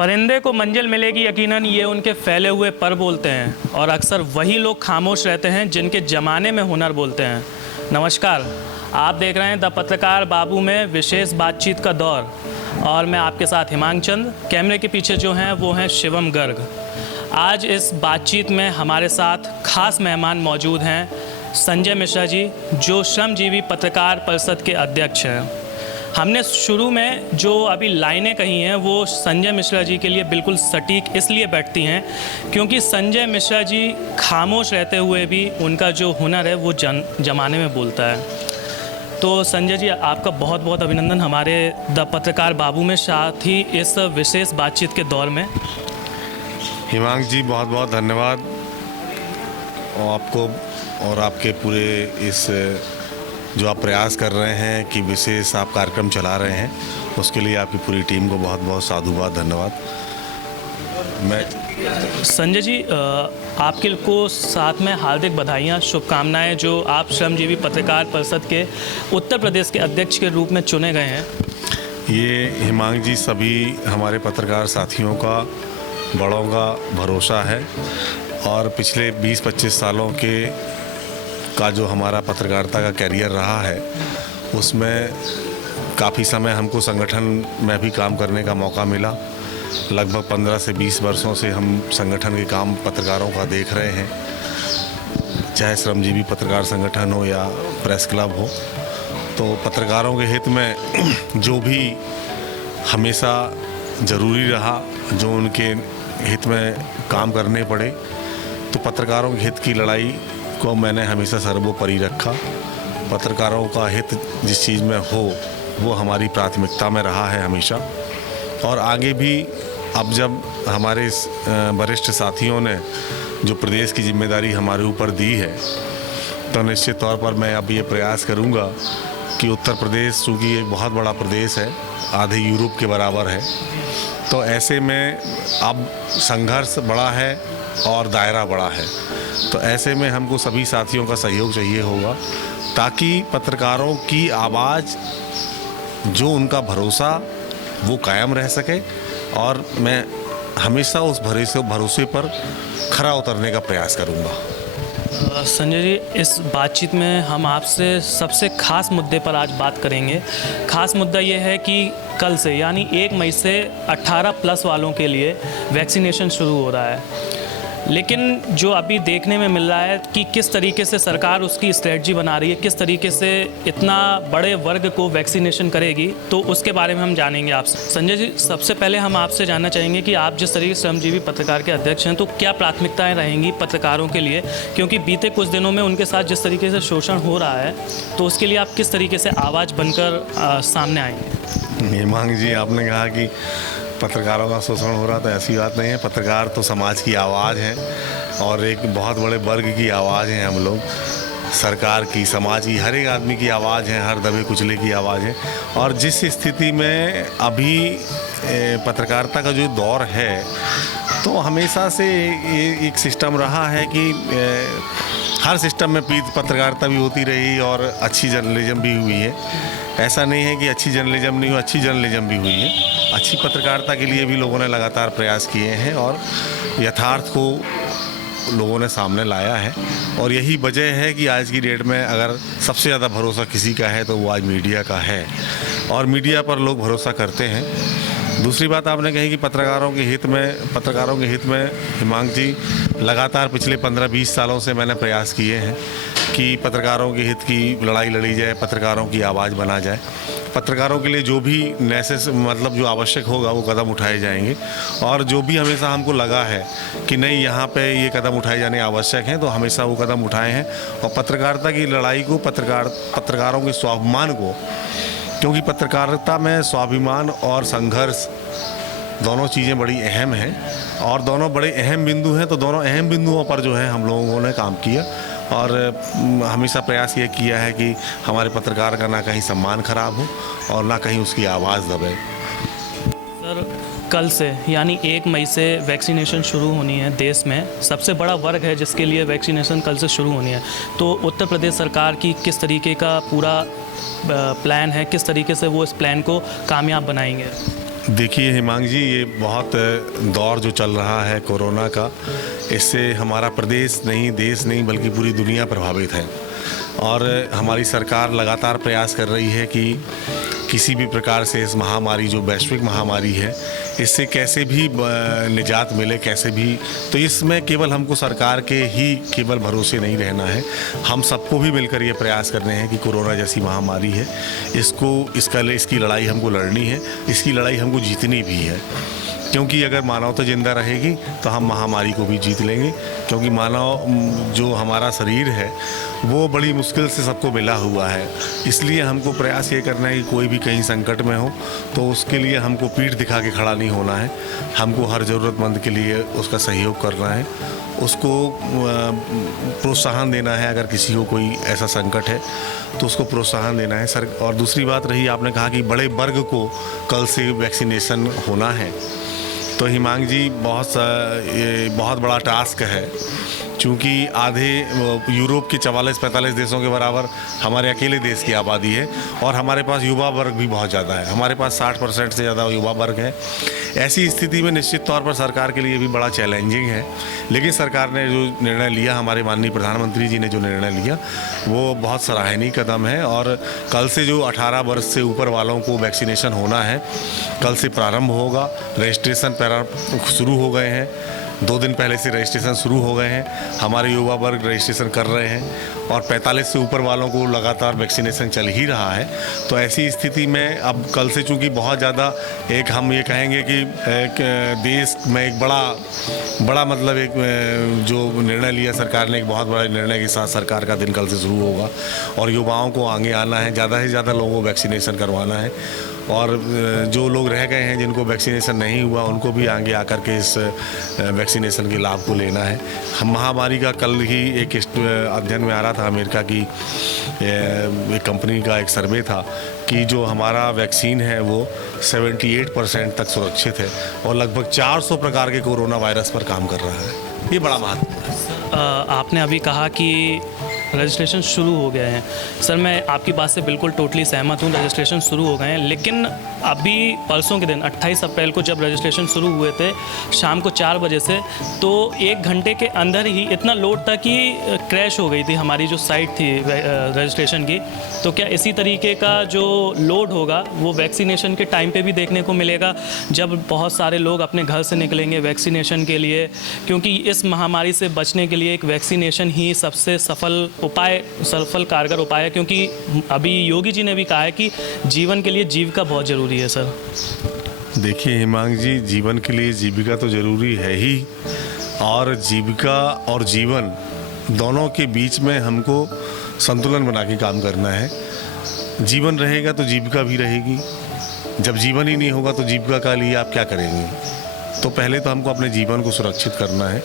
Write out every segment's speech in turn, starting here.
परिंदे को मंजिल मिलेगी यकीनन, ये उनके फैले हुए पर बोलते हैं और अक्सर वही लोग खामोश रहते हैं जिनके ज़माने में हुनर बोलते हैं। नमस्कार, आप देख रहे हैं द पत्रकार बाबू में विशेष बातचीत का दौर और मैं आपके साथ हिमांग चंद। कैमरे के पीछे जो हैं वो हैं शिवम गर्ग। आज इस बातचीत में हमारे साथ खास मेहमान मौजूद हैं संजय मिश्रा जी, जो श्रमजीवी पत्रकार परिषद के अध्यक्ष हैं। हमने शुरू में जो अभी लाइनें कही हैं वो संजय मिश्रा जी के लिए बिल्कुल सटीक इसलिए बैठती हैं क्योंकि संजय मिश्रा जी खामोश रहते हुए भी उनका जो हुनर है वो जमाने में बोलता है। तो संजय जी, आपका बहुत बहुत अभिनंदन हमारे द पत्रकार बाबू में, साथ ही इस विशेष बातचीत के दौर में। हिमांग जी, बहुत बहुत धन्यवाद आपको और आपके पूरे इस जो आप प्रयास कर रहे हैं कि विशेष आप कार्यक्रम चला रहे हैं, उसके लिए आपकी पूरी टीम को बहुत बहुत साधुवाद, धन्यवाद। मैं संजय जी, आपके को साथ में हार्दिक बधाइयाँ, शुभकामनाएं जो आप श्रमजीवी पत्रकार परिषद के उत्तर प्रदेश के अध्यक्ष के रूप में चुने गए हैं। ये हिमांग जी सभी हमारे पत्रकार साथियों का, बड़ों का भरोसा है और पिछले 20-25 सालों का जो हमारा पत्रकारिता का कैरियर रहा है उसमें काफ़ी समय हमको संगठन में भी काम करने का मौका मिला। लगभग 15 से 20 वर्षों से हम संगठन के काम पत्रकारों का देख रहे हैं, चाहे श्रमजीवी पत्रकार संगठन हो या प्रेस क्लब हो। तो पत्रकारों के हित में जो भी हमेशा ज़रूरी रहा, जो उनके हित में काम करने पड़े, तो पत्रकारों के हित की लड़ाई को मैंने हमेशा सर्वोपरि रखा। पत्रकारों का हित जिस चीज़ में हो वो हमारी प्राथमिकता में रहा है हमेशा और आगे भी। अब जब हमारे वरिष्ठ साथियों ने जो प्रदेश की जिम्मेदारी हमारे ऊपर दी है, तो निश्चित तौर पर मैं अब ये प्रयास करूँगा कि उत्तर प्रदेश, चूँकि एक बहुत बड़ा प्रदेश है, आधे यूरोप के बराबर है, तो ऐसे में अब संघर्ष बड़ा है और दायरा बड़ा है। तो ऐसे में हमको सभी साथियों का सहयोग चाहिए होगा ताकि पत्रकारों की आवाज़, जो उनका भरोसा, वो कायम रह सके और मैं हमेशा उस भरोसे पर खरा उतरने का प्रयास करूँगा। संजय जी, इस बातचीत में हम आपसे सबसे खास मुद्दे पर आज बात करेंगे। खास मुद्दा ये है कि कल से यानी 1 मई से 18+ वालों के लिए वैक्सीनेशन शुरू हो रहा है, लेकिन जो अभी देखने में मिल रहा है कि किस तरीके से सरकार उसकी स्ट्रेटजी बना रही है, किस तरीके से इतना बड़े वर्ग को वैक्सीनेशन करेगी, तो उसके बारे में हम जानेंगे आपसे। संजय जी, सबसे पहले हम आपसे जानना चाहेंगे कि आप जिस तरीके से श्रमजीवी पत्रकार के अध्यक्ष हैं, तो क्या प्राथमिकताएं रहेंगी पत्रकारों के लिए, क्योंकि बीते कुछ दिनों में उनके साथ जिस तरीके से शोषण हो रहा है, तो उसके लिए आप किस तरीके से आवाज़ बनकर सामने आएंगे? हिमांग जी, आपने कहा कि पत्रकारों का शोषण हो रहा, तो ऐसी बात नहीं है। पत्रकार तो समाज की आवाज़ हैं और एक बहुत बड़े वर्ग की आवाज़ हैं हम लोग। सरकार की, समाज की, हर एक आदमी की आवाज़ है, हर दबे कुचले की आवाज़ है। और जिस स्थिति में अभी पत्रकारिता का जो दौर है, तो हमेशा से ये एक सिस्टम रहा है कि हर सिस्टम में पत्रकारिता भी होती रही और अच्छी जर्नलिज्म भी हुई है। ऐसा नहीं है कि अच्छी जर्नलिज्म नहीं हो, अच्छी जर्नलिज्म भी हुई है। अच्छी पत्रकारिता के लिए भी लोगों ने लगातार प्रयास किए हैं और यथार्थ को लोगों ने सामने लाया है। और यही वजह है कि आज की डेट में अगर सबसे ज़्यादा भरोसा किसी का है तो वो आज मीडिया का है और मीडिया पर लोग भरोसा करते हैं। दूसरी बात आपने कही कि पत्रकारों के हित में हिमांग जी, लगातार पिछले 15-20 सालों से मैंने प्रयास किए हैं कि पत्रकारों के हित की लड़ाई लड़ी जाए, पत्रकारों की आवाज़ बना जाए। पत्रकारों के लिए जो भी जो आवश्यक होगा वो कदम उठाए जाएंगे और जो भी हमेशा हमको लगा है कि नहीं, यहाँ पे ये कदम उठाए जाने आवश्यक हैं, तो हमेशा वो कदम उठाए हैं। और पत्रकारिता की लड़ाई को, पत्रकारों के स्वाभिमान को, क्योंकि पत्रकारिता में स्वाभिमान और संघर्ष दोनों चीज़ें बड़ी अहम हैं और दोनों बड़े अहम बिंदु हैं। तो दोनों अहम बिंदुओं पर जो है हम लोगों ने काम किया और हमेशा प्रयास ये किया है कि हमारे पत्रकार का ना कहीं सम्मान खराब हो और ना कहीं उसकी आवाज़ दबे। सर, कल से यानी 1 मई से वैक्सीनेशन शुरू होनी है। देश में सबसे बड़ा वर्ग है जिसके लिए वैक्सीनेशन कल से शुरू होनी है, तो उत्तर प्रदेश सरकार की किस तरीके का पूरा प्लान है, किस तरीके से वो इस प्लान को कामयाब बनाएंगे? देखिए हिमांग जी, ये बहुत दौर जो चल रहा है कोरोना का, इससे हमारा प्रदेश नहीं, देश नहीं, बल्कि पूरी दुनिया प्रभावित है। और हमारी सरकार लगातार प्रयास कर रही है कि किसी भी प्रकार से इस महामारी, जो वैश्विक महामारी है, इससे कैसे भी निजात मिले, कैसे भी। तो इसमें केवल हमको सरकार के ही केवल भरोसे नहीं रहना है, हम सबको भी मिलकर ये प्रयास करने हैं कि कोरोना जैसी महामारी है, इसकी लड़ाई हमको लड़नी है, इसकी लड़ाई हमको जीतनी भी है। क्योंकि अगर मानवता जिंदा रहेगी तो हम महामारी को भी जीत लेंगे। क्योंकि मानव जो हमारा शरीर है वो बड़ी मुश्किल से सबको मिला हुआ है, इसलिए हमको प्रयास ये करना है कि कोई भी कहीं संकट में हो तो उसके लिए हमको पीठ दिखा के खड़ा नहीं होना है, हमको हर ज़रूरतमंद के लिए उसका सहयोग करना है, उसको प्रोत्साहन देना है। अगर किसी को कोई ऐसा संकट है तो उसको प्रोत्साहन देना है सर। और दूसरी बात रही, आपने कहा कि बड़े वर्ग को कल से वैक्सीनेशन होना है, तो हिमांग जी बहुत बड़ा टास्क है। चूँकि आधे यूरोप के 44-45 देशों के बराबर हमारे अकेले देश की आबादी है और हमारे पास युवा वर्ग भी बहुत ज़्यादा है, हमारे पास 60% से ज़्यादा युवा वर्ग है। ऐसी स्थिति में निश्चित तौर पर सरकार के लिए भी बड़ा चैलेंजिंग है, लेकिन सरकार ने जो निर्णय लिया, हमारे माननीय प्रधानमंत्री जी ने जो निर्णय लिया, वो बहुत सराहनीय कदम है। और कल से जो 18 वर्ष से ऊपर वालों को वैक्सीनेशन होना है, कल से प्रारंभ होगा। रजिस्ट्रेशन शुरू हो गए हैं, 2 दिन पहले से रजिस्ट्रेशन शुरू हो गए हैं, हमारे युवा वर्ग रजिस्ट्रेशन कर रहे हैं और 45 से ऊपर वालों को लगातार वैक्सीनेशन चल ही रहा है। तो ऐसी स्थिति में अब कल से चूँकि बहुत ज़्यादा हम ये कहेंगे कि एक देश में एक बड़ा मतलब एक जो निर्णय लिया सरकार ने, एक बहुत बड़ा निर्णय के साथ सरकार का दिन कल से शुरू होगा और युवाओं को आगे आना है, ज़्यादा से ज़्यादा लोगों को वैक्सीनेशन करवाना है। और जो लोग रह गए हैं जिनको वैक्सीनेशन नहीं हुआ, उनको भी आगे आकर के इस वैक्सीनेशन के लाभ को लेना है। हम महामारी का कल ही एक अध्ययन में आ रहा था, अमेरिका की एक कंपनी का एक सर्वे था कि जो हमारा वैक्सीन है वो 78% तक सुरक्षित है और लगभग 400 प्रकार के कोरोना वायरस पर काम कर रहा है। ये बड़ा महत्वपूर्ण है। आपने अभी कहा कि रजिस्ट्रेशन शुरू हो गए हैं। सर, मैं आपकी बात से बिल्कुल टोटली सहमत हूँ, रजिस्ट्रेशन शुरू हो गए हैं। लेकिन अभी परसों के दिन 28 अप्रैल को जब रजिस्ट्रेशन शुरू हुए थे शाम को 4 बजे से, तो 1 घंटे के अंदर ही इतना लोड था कि क्रैश हो गई थी हमारी जो साइट थी रजिस्ट्रेशन की। तो क्या इसी तरीके का जो लोड होगा वो वैक्सीनेशन के टाइम पे भी देखने को मिलेगा, जब बहुत सारे लोग अपने घर से निकलेंगे वैक्सीनेशन के लिए? क्योंकि इस महामारी से बचने के लिए एक वैक्सीनेशन ही सबसे सफल कारगर उपाय है। क्योंकि अभी योगी जी ने भी कहा है कि जीवन के लिए जीविका बहुत ज़रूरी है। सर देखिए हिमांग जी, जीवन के लिए जीविका तो ज़रूरी है ही, और जीविका और जीवन दोनों के बीच में हमको संतुलन बना के काम करना है। जीवन रहेगा तो जीविका भी रहेगी, जब जीवन ही नहीं होगा तो जीविका का लिए आप क्या करेंगे? तो पहले तो हमको अपने जीवन को सुरक्षित करना है।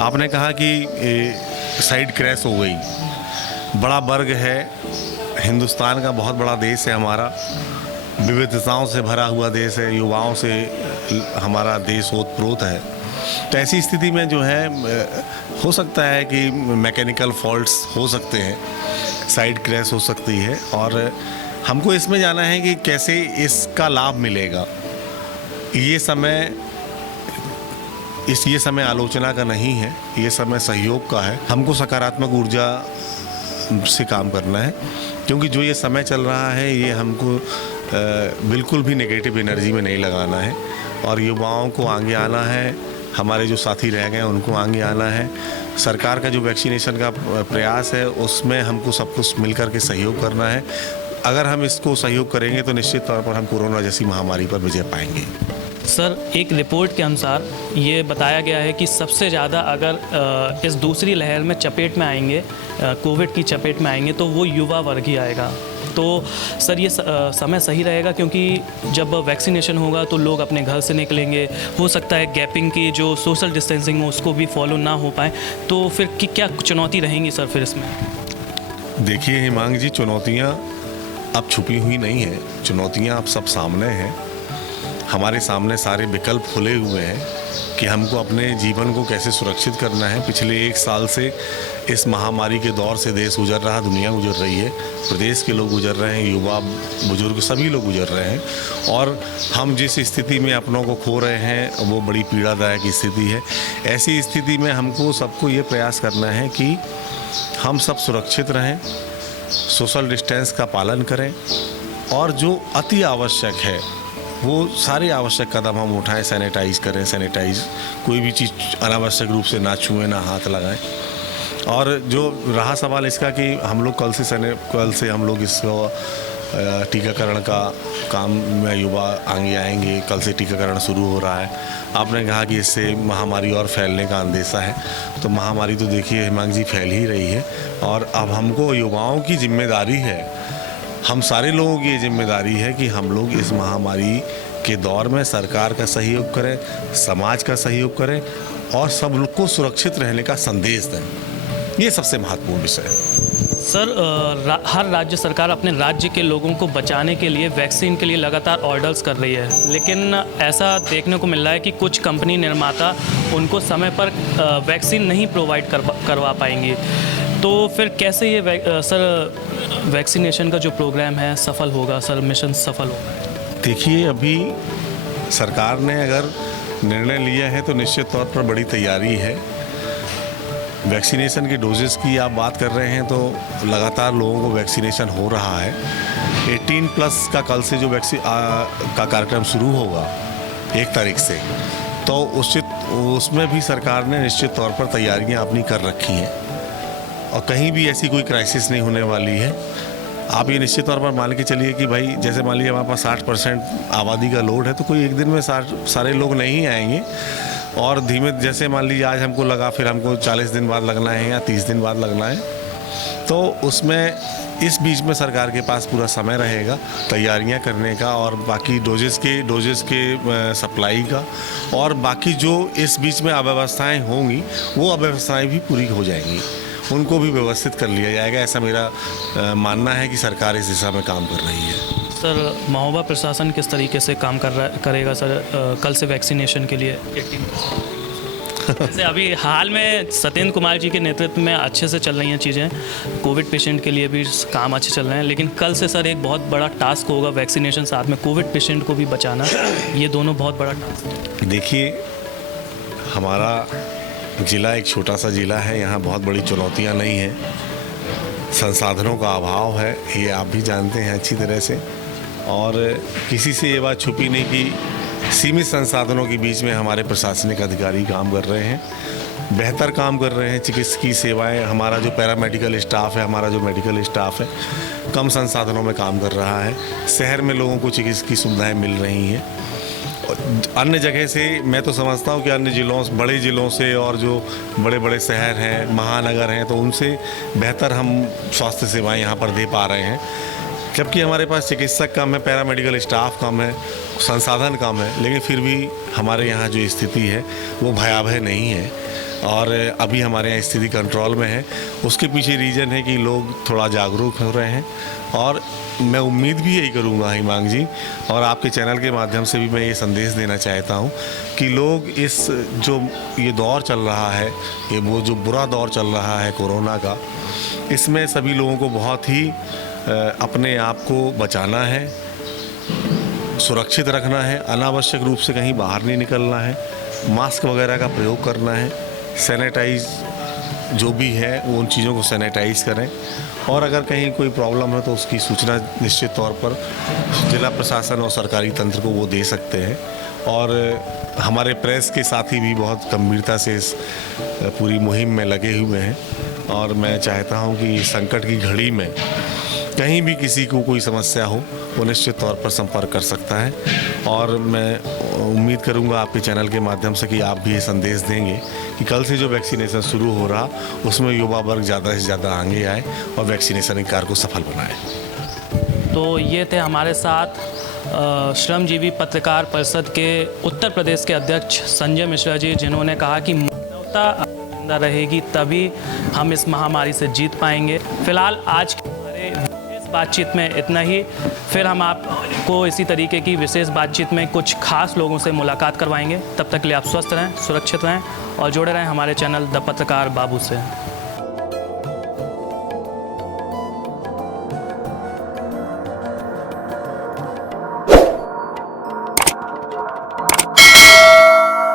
आपने कहा कि साइड क्रैश हो गई, बड़ा वर्ग है, हिंदुस्तान का बहुत बड़ा देश है हमारा, विविधताओं से भरा हुआ देश है, युवाओं से हमारा देश ओतप्रोत है। तो ऐसी स्थिति में जो है हो सकता है कि मैकेनिकल फॉल्ट्स हो सकते हैं, साइड क्रैश हो सकती है, और हमको इसमें जाना है कि कैसे इसका लाभ मिलेगा। ये समय आलोचना का नहीं है, ये समय सहयोग का है। हमको सकारात्मक ऊर्जा से काम करना है, क्योंकि जो ये समय चल रहा है ये हमको बिल्कुल भी नेगेटिव एनर्जी में नहीं लगाना है और युवाओं को आगे आना है, हमारे जो साथी रह गए उनको आगे आना है। सरकार का जो वैक्सीनेशन का प्रयास है उसमें हमको सब कुछ मिलकर के सहयोग करना है। अगर हम इसको सहयोग करेंगे तो निश्चित तौर पर हम कोरोना जैसी महामारी पर विजय पाएंगे। सर, एक रिपोर्ट के अनुसार ये बताया गया है कि सबसे ज़्यादा अगर इस दूसरी लहर में चपेट में आएंगे, कोविड की चपेट में आएंगे, तो वो युवा वर्ग ही आएगा। तो सर, ये समय सही रहेगा? क्योंकि जब वैक्सीनेशन होगा तो लोग अपने घर से निकलेंगे, हो सकता है गैपिंग की जो सोशल डिस्टेंसिंग हो उसको भी फॉलो ना हो पाए, तो फिर क्या चुनौती रहेंगी सर फिर इसमें? देखिए हिमांग जी, चुनौतियाँ अब छुपी हुई नहीं है, चुनौतियाँ अब सब सामने हैं हमारे सामने सारे विकल्प खुले हुए हैं कि हमको अपने जीवन को कैसे सुरक्षित करना है। पिछले 1 साल से इस महामारी के दौर से देश गुजर रहा, दुनिया गुजर रही है, प्रदेश के लोग गुजर रहे हैं, युवा बुजुर्ग सभी लोग गुजर रहे हैं। और हम जिस स्थिति में अपनों को खो रहे हैं वो बड़ी पीड़ादायक स्थिति है। ऐसी स्थिति में हमको सबको ये प्रयास करना है कि हम सब सुरक्षित रहें, सोशल डिस्टेंस का पालन करें और जो अति आवश्यक है वो सारे आवश्यक कदम हम उठाएं। सैनिटाइज करें, कोई भी चीज़ अनावश्यक रूप से ना छुएं, ना हाथ लगाएं। और जो रहा सवाल इसका कि हम लोग कल से हम लोग इसको टीकाकरण का काम में युवा आगे आएंगे। कल से टीकाकरण शुरू हो रहा है। आपने कहा कि इससे महामारी और फैलने का अंदेशा है, तो महामारी तो देखिए हिमांक जी फैल ही रही है और अब हमको युवाओं की जिम्मेदारी है, हम सारे लोगों की ये जिम्मेदारी है कि हम लोग इस महामारी के दौर में सरकार का सहयोग करें, समाज का सहयोग करें और सब लोग को सुरक्षित रहने का संदेश दें। ये सबसे महत्वपूर्ण विषय है। सर, हर राज्य सरकार अपने राज्य के लोगों को बचाने के लिए वैक्सीन के लिए लगातार ऑर्डर्स कर रही है, लेकिन ऐसा देखने को मिल रहा है कि कुछ कंपनी निर्माता उनको समय पर वैक्सीन नहीं प्रोवाइड करवा पाएंगी। तो फिर कैसे ये वैक्सीनेशन का जो प्रोग्राम है सफल होगा, सर, मिशन सफल होगा? देखिए, अभी सरकार ने अगर निर्णय लिया है तो निश्चित तौर पर बड़ी तैयारी है। वैक्सीनेशन के डोजेस की आप बात कर रहे हैं तो लगातार लोगों को वैक्सीनेशन हो रहा है। 18+ का कल से जो वैक्सीन का कार्यक्रम शुरू होगा 1 तारीख से, तो उसमें भी सरकार ने निश्चित तौर पर तैयारियां अपनी कर रखी हैं और कहीं भी ऐसी कोई क्राइसिस नहीं होने वाली है। आप ये निश्चित तौर पर मान के चलिए कि भाई जैसे मान लीजिए हमारे पास 60% आबादी का लोड है तो कोई एक दिन में सारे लोग नहीं आएंगे और धीमे जैसे मान लीजिए आज हमको लगा फिर हमको 40 दिन बाद लगना है या 30 दिन बाद लगना है, तो उसमें इस बीच में सरकार के पास पूरा समय रहेगा तैयारियां करने का और बाकी डोजेस के सप्लाई का और बाकी जो इस बीच में अव्यवस्थाएं होंगी वो अव्यवस्थाएं भी पूरी हो जाएंगी, उनको भी व्यवस्थित कर लिया जाएगा। ऐसा मेरा मानना है कि सरकार इस दिशा में काम कर रही है। सर, महोबा प्रशासन किस तरीके से काम करेगा सर कल से वैक्सीनेशन के लिए? जैसे अभी हाल में सत्येंद्र कुमार जी के नेतृत्व में अच्छे से चल रही हैं चीज़ें, कोविड पेशेंट के लिए भी काम अच्छे चल रहे हैं, लेकिन कल से सर एक बहुत बड़ा टास्क होगा वैक्सीनेशन, साथ में कोविड पेशेंट को भी बचाना, ये दोनों बहुत बड़ा टास्क है। देखिए, हमारा ज़िला एक छोटा सा ज़िला है, यहाँ बहुत बड़ी चुनौतियाँ नहीं हैं, संसाधनों का अभाव है, ये आप भी जानते हैं अच्छी तरह से। और किसी से ये बात छुपी नहीं कि सीमित संसाधनों के बीच में हमारे प्रशासनिक अधिकारी काम कर रहे हैं, बेहतर काम कर रहे हैं। चिकित्सकीय सेवाएं, हमारा जो पैरामेडिकल स्टाफ है, हमारा जो मेडिकल स्टाफ है, कम संसाधनों में काम कर रहा है। शहर में लोगों को चिकित्सकीय सुविधाएं मिल रही हैं। अन्य जगह से मैं तो समझता हूँ कि अन्य ज़िलों, बड़े ज़िलों से और जो बड़े बड़े शहर हैं, महानगर हैं, तो उनसे बेहतर हम स्वास्थ्य सेवाएं यहाँ पर दे पा रहे हैं। जबकि हमारे पास चिकित्सक कम है, पैरामेडिकल स्टाफ कम है, संसाधन कम है, लेकिन फिर भी हमारे यहाँ जो स्थिति है वो भयावह नहीं है और अभी हमारे यहाँ स्थिति कंट्रोल में है। उसके पीछे रीज़न है कि लोग थोड़ा जागरूक हो रहे हैं और मैं उम्मीद भी यही करूँगा हिमांक जी, और आपके चैनल के माध्यम से भी मैं ये संदेश देना चाहता हूँ कि लोग इस जो ये दौर चल रहा है, ये वो जो बुरा दौर चल रहा है कोरोना का, इसमें सभी लोगों को बहुत ही अपने आप को बचाना है, सुरक्षित रखना है, अनावश्यक रूप से कहीं बाहर नहीं निकलना है, मास्क वगैरह का प्रयोग करना है, सैनिटाइज जो भी है वो उन चीज़ों को सैनिटाइज करें और अगर कहीं कोई प्रॉब्लम है तो उसकी सूचना निश्चित तौर पर जिला प्रशासन और सरकारी तंत्र को वो दे सकते हैं। और हमारे प्रेस के साथी भी बहुत गंभीरता से इस पूरी मुहिम में लगे हुए हैं और मैं चाहता हूँ कि संकट की घड़ी में कहीं भी किसी को कोई समस्या हो वो निश्चित तौर पर संपर्क कर सकता है। और मैं उम्मीद करूंगा आपके चैनल के माध्यम से कि आप भी ये संदेश देंगे कि कल से जो वैक्सीनेशन शुरू हो रहा उसमें युवा वर्ग ज़्यादा से ज़्यादा आगे आए और वैक्सीनेशन के कार्य को सफल बनाए। तो ये थे हमारे साथ श्रमजीवी पत्रकार परिषद के उत्तर प्रदेश के अध्यक्ष संजय मिश्रा जी, जिन्होंने कहा कि मानवता जिंदा रहेगी तभी हम इस महामारी से जीत पाएंगे। फिलहाल आज के हमारे बातचीत में इतना ही। फिर हम आपको इसी तरीके की विशेष बातचीत में कुछ खास लोगों से मुलाकात करवाएंगे। तब तक के लिए आप स्वस्थ रहें, सुरक्षित रहें और जुड़े रहें हमारे चैनल द पत्रकार बाबू से।